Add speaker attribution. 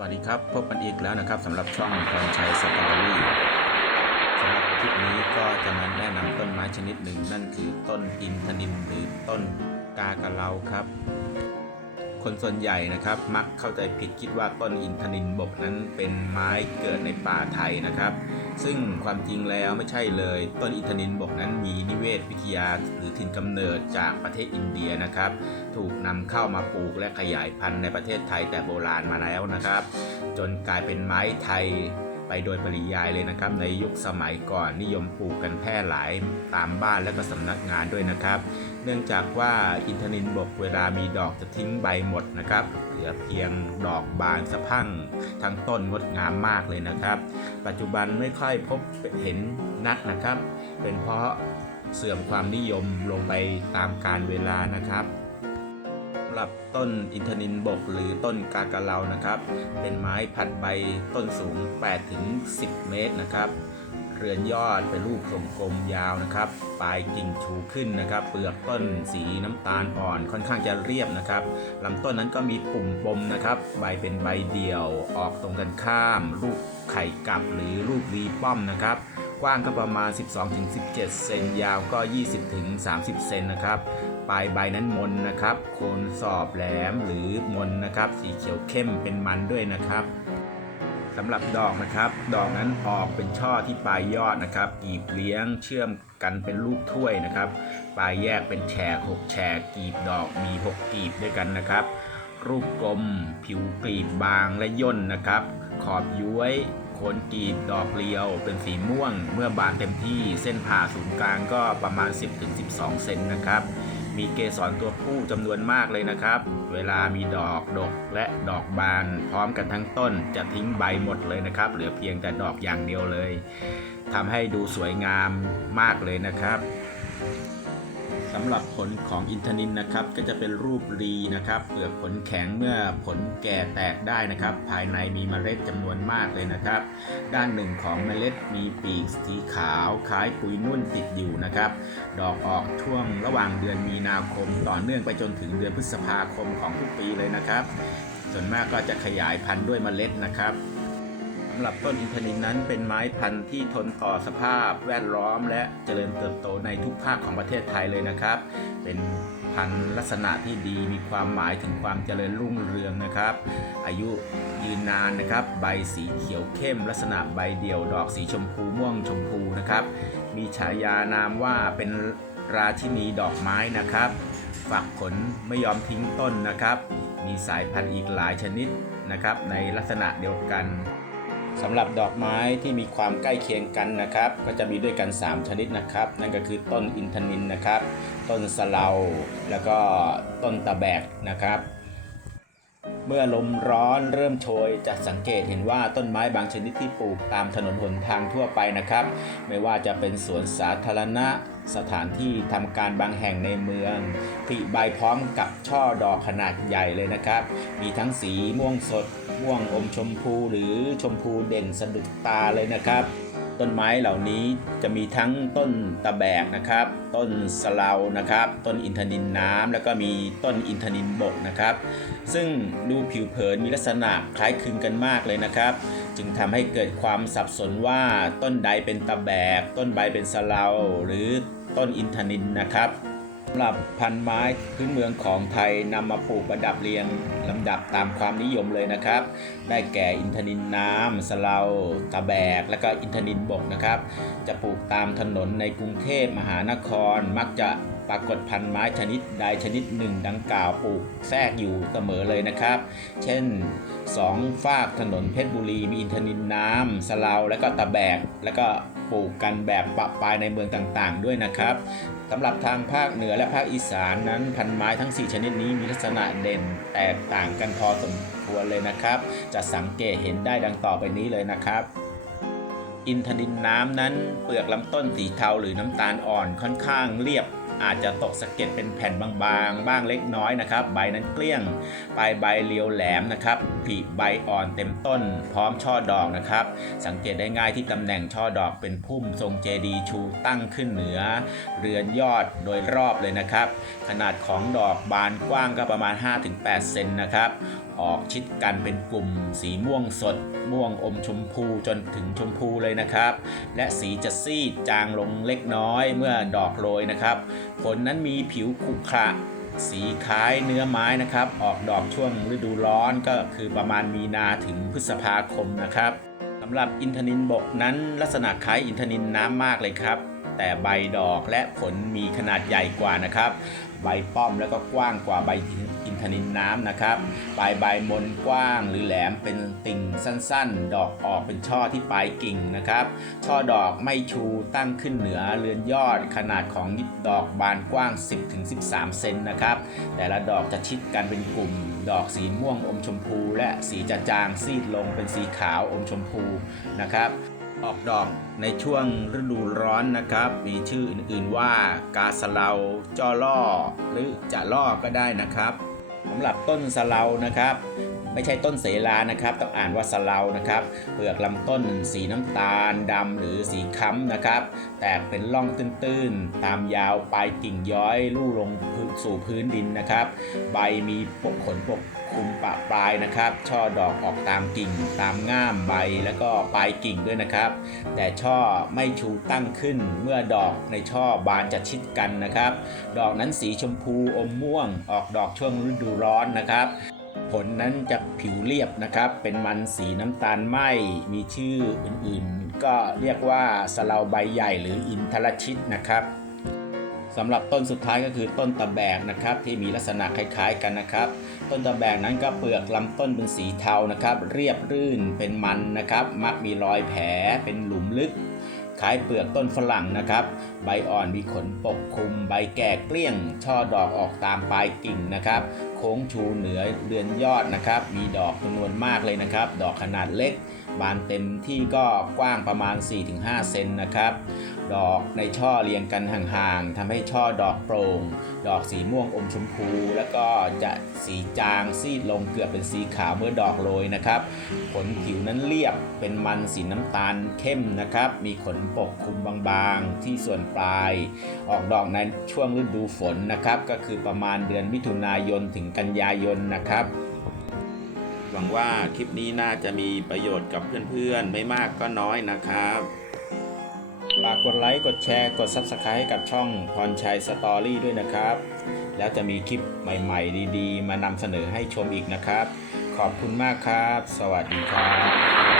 Speaker 1: สวัสดีครับ พบกันอีกแล้วนะครับสำหรับช่องพรชัยสตอรี่สำหรับคลิปนี้ก็จะมาแนะนำต้นไม้ชนิดหนึ่ง นั่นคือต้นอินทนินหรือต้นกากะเลาครับ คนส่วนใหญ่นะครับ มักเข้าใจผิดคิดว่าต้นอินทนินบกนั้นเป็นไม้เกิดในป่าไทยนะครับ ซึ่งความจริงแล้วไม่ใช่เลย ต้นอินทนินบกนั้นมีนิเวศวิทยาหรือถิ่นกำเนิดจากประเทศอินเดียนะครับ ถูกนำเข้ามาปลูกและขยายพันธุ์ในประเทศไทยแต่โบราณมาแล้วนะครับ จนกลายเป็นไม้ไทย ไปโดยปริยายเลยนะครับ ในยุคสมัยก่อนนิยมปลูกกันแพร่หลายตามบ้านและก็สำนักงานด้วยนะครับ เนื่องจากว่าอินทนินบกเวลามีดอกจะทิ้งใบหมดนะครับเหลือเพียงดอกบานสะพั่งทั้งต้นงดงามมากเลยนะครับ ปัจจุบันไม่ค่อยพบเห็นนักนะครับ เป็นเพราะเสื่อมความนิยมลงไปตามกาลเวลานะครับ หรับต้นอินทนินบกหรือต้นกากะเลานะครับ เป็นไม้พันใบต้นสูง 8-10 เมตรนะครับเรือนยอดเป็นรูปทรงกลมยาวนะครับ ปลายกิ่งชูขึ้นนะครับ เปลือกต้นสีน้ำตาลอ่อนค่อนข้างจะเรียบนะครับลำต้นนั้นก็มีปุ่มปมนะครับ ใบเป็นใบเดี่ยวออกตรงกันข้าม รูปไข่กลับหรือรูปรีป้อมนะครับ กว้างก็ประมาณ 12-17 เซนยาวก็ 20-30 เซนนะครับ ปลายใบนั้นมนนะครับ โคนสอบแหลมหรือมนนะครับ สีเขียวเข้มเป็นมันด้วยนะครับสำหรับดอกนะครับ ดอกนั้นออกเป็นช่อที่ปลายยอดนะครับกีบเลี้ยงเชื่อมกันเป็นรูปถ้วยนะครับ ปลายแยกเป็นแฉกหกแฉกกีบดอกมี 6 กีบด้วยกันนะครับ รูปกลม ผิวกลีบบางและย่นนะครับ ขอบย้วยโคนกลีบดอกเรียวเป็นสีม่วง เมื่อบานเต็มที่เส้นผ่าศูนย์กลางก็ประมาณ 10-12 เซนนะครับ มีเกสรตัวผู้จำนวนมากเลยนะครับ เวลามีดอกดกและดอกบานพร้อมกันทั้งต้นจะทิ้งใบหมดเลยนะครับ เหลือเพียงแต่ดอกอย่างเดียวเลยทำให้ดูสวยงามมากเลยนะครับำหรับผลของอินทนินนะครับ ก็จะเป็นรูปรีนะครับเปลือกผลแข็งเมื่อผลแก่แตกได้นะครับ ภายในมีเมล็ดจำนวนมากเลยนะครับ ด้านหนึ่งของเมล็ดมีปีกสีขาวคล้ายปุยนุ่นติดอยู่นะครับ ดอกออกช่วงระหว่างเดือนมีนาคม ต่อเนื่องไปจนถึงเดือนพฤษภาคมของทุกปีเลยนะครับ ส่วนมากก็จะขยายพันธุ์ด้วยเมล็ดนะครับำหรับต้นอินทนินนั้นเป็นไม้พันธุ์ที่ทนต่อสภาพแวดล้อม และเจริญเติบโตในทุกภาคของประเทศไทยเลยนะครับ เป็นพันธุ์ลักษณะที่ดีมีความหมายถึงความเจริญรุ่งเรืองนะครับ อายุยืนนานนะครับ ใบสีเขียวเข้ม ลักษณะใบเดี่ยวดอกสีชมพูม่วงชมพูนะครับ มีฉายานามว่าเป็นราชินีดอกไม้นะครับฝักผลไม่ยอมทิ้งต้นนะครับ มีสายพันธุ์อีกหลายชนิดนะครับ ในลักษณะเดียวกัน สำหรับดอกไม้ที่มีความใกล้เคียงกันนะครับ ก็จะมีด้วยกัน 3 ชนิดนะครับ นั่นก็คือต้นอินทนินนะครับ ต้นสะเลาแล้วก็ต้นตะแบกนะครับ เมื่อลมร้อนเริ่มโชยจะสังเกตเห็นว่าต้นไม้บางชนิดที่ปลูกตามถนนหนทางทั่วไปนะครับ ไม่ว่าจะเป็นสวนสาธารณะสถานที่ทำการบางแห่งในเมืองผลิใบพร้อมกับช่อดอกขนาดใหญ่เลยนะครับ มีทั้งสีม่วงสด ม่วงอมชมพูหรือชมพูเด่นสะดุดตาเลยนะครับ ต้นไม้เหล่านี้จะมีทั้งต้นตะแบกนะครับ ต้นสลานะครับ ต้นอินทนินน้ำแล้วก็มีต้นอินทนินบกนะครับ ซึ่งดูผิวเผินมีลักษณะคล้ายคลึงกันมากเลยนะครับ จึงทำให้เกิดความสับสนว่าต้นใดเป็นตะแบก ต้นใบเป็นสลาหรือต้นอินทนินนะครับ สำหรับพันไม้พื้นเมืองของไทยนำมาปลูกประดับเรียงลำดับตามความนิยมเลยนะครับ ได้แก่อินทนินน้ำสลาตะแบก และก็อินทนินบกนะครับ จะปลูกตามถนนในกรุงเทพมหานครมักจะ ปรากฏพันธุ์ไม้ชนิดใดชนิดหนึ่งดังกล่าวปลูกแทรกอยู่เสมอเลยนะครับ เช่นสองฝากถนนเพชรบุรีมีอินทนินน้ำสลาและก็ตะแบก แล้วก็ปลูกกันแบบปะปายในเมืองต่างๆ ด้วยนะครับสำหรับทางภาคเหนือและภาคอีสานนั้นพันธุ์ไม้ทั้ง 4 ชนิดนี้มีลักษณะเด่นแตกต่างกันพอสมควรเลยนะครับ จะสังเกตเห็นได้ดังต่อไปนี้เลยนะครับอินทนินน้ำนั้นเปลือกลำต้นสีเทาหรือน้ำตาลอ่อนค่อนข้างเรียบ อาจจะตกสะเก็ดเป็นแผ่นบางๆ บ้างเล็กน้อยนะครับ ใบนั้นเกลี้ยงปลายใบเรียวแหลมนะครับผลิใบอ่อนเต็มต้น พร้อมช่อดอกนะครับ สังเกตได้ง่ายที่ตำแหน่งช่อดอกเป็นพุ่มทรงเจดีชูตั้งขึ้นเหนือ เรือนยอดโดยรอบเลยนะครับ ขนาดของดอกบานกว้างก็ประมาณ 5-8 เซนนะครับออกชิดกันเป็นกลุ่ม สีม่วงสด ม่วงอมชมพูจนถึงชมพูเลยนะครับ และสีจะซีดจางลงเล็กน้อยเมื่อดอกโรยนะครับ ผลนั้นมีผิวขรุขระสีคล้ายเนื้อไม้นะครับ ออกดอกช่วงฤดูร้อนก็คือประมาณมีนาถึงพฤษภาคมนะครับสำหรับอินทนินบกนั้นลักษณะคล้ายอินทนินน้ำมากเลยครับ แต่ใบดอกและผลมีขนาดใหญ่กว่านะครับ ใบป้อมแล้วก็กว้างกว่าใบ อินทนินน้ำนะครับปลายใบมนกว้างหรือแหลมเป็นติ่งสั้นๆ ดอกออกเป็นช่อที่ปลายกิ่งนะครับ ช่อดอกไม่ชูตั้งขึ้นเหนือเรือนยอดขนาดของดอกบานกว้าง 10-13 เซนนะครับ แต่ละดอกจะชิดกันเป็นกลุ่ม ดอกสีม่วงอมชมพู และสีจะจางซีดลงเป็นสีขาวอมชมพูนะครับออกดอกในช่วงฤดูร้อนนะครับ มีชื่ออื่นๆว่ากาสเลาจ้อล่อ หรือจะล่อก็ได้นะครับ สำหรับต้นสะเลานะครับ ไม่ใช่ต้นเสลานะครับ ต้องอ่านว่าสะเลานะครับ เปลือกลำต้นสีน้ำตาลดำหรือสีค้ำนะครับ แตกเป็นร่องตื้นๆ ตามยาวปลายกิ่งย้อยลู่ลงสู่พื้นดินนะครับ ใบมีปกขนปก คลุมปะปลายนะครับ ช่อดอกออกตามกิ่ง ตามง่ามใบแล้วก็ปลายกิ่งด้วยนะครับ แต่ช่อไม่ชูตั้งขึ้นเมื่อดอกในช่อบานจะชิดกันนะครับ ดอกนั้นสีชมพูอมม่วง ออกดอกช่วงฤดูร้อนนะครับผลนั้นจะผิวเรียบนะครับ เป็นมันสีน้ำตาลไหมมีชื่ออื่นๆ ก็เรียกว่าสลาใบใหญ่หรืออินทรชิตนะครับ สำหรับต้นสุดท้ายก็คือต้นตะแบกนะครับที่มีลักษณะคล้ายๆกันนะครับ ต้นตะแบกนั้นก็เปลือกลำต้นเป็นสีเทานะครับ เรียบรื่นเป็นมันนะครับ มักมีรอยแผลเป็นหลุมลึกคล้ายเปลือกต้นฝรั่งนะครับ ใบอ่อนมีขนปกคลุม ใบแก่เกลี้ยง ช่อดอกออกตามปลายกิ่งนะครับ โค้งชูเหนือเรือนยอดนะครับ มีดอกจำนวนมากเลยนะครับ ดอกขนาดเล็ก บานเต็มที่ก็กว้างประมาณ 4-5 เซนนะครับ ดอกในช่อเรียงกันห่างๆทำให้ช่อดอกโปร่ง ดอกสีม่วงอมชมพู แล้วก็จะสีจางซีดลงเกือบเป็นสีขาวเมื่อดอกโรยนะครับขนผิวนั้นเรียบเป็นมันสีน้ำตาลเข้มนะครับ มีขนปกคลุมบางๆ ที่ส่วนปลาย ออกดอกในช่วงฤดูฝนนะครับ ก็คือประมาณเดือนมิถุนายนถึงกันยายนนะครับหวังว่าคลิปนี้น่าจะมีประโยชน์กับเพื่อนๆ ไม่มากก็น้อยนะครับ ฝากกดไลค์ กดแชร์ กด Subscribe ให้กับช่องพรชัยสตอรี่ด้วยนะครับ แล้วจะมีคลิปใหม่ ๆ ดี ๆ มานำเสนอให้ชมอีกนะครับ ขอบคุณมากครับ สวัสดีครับ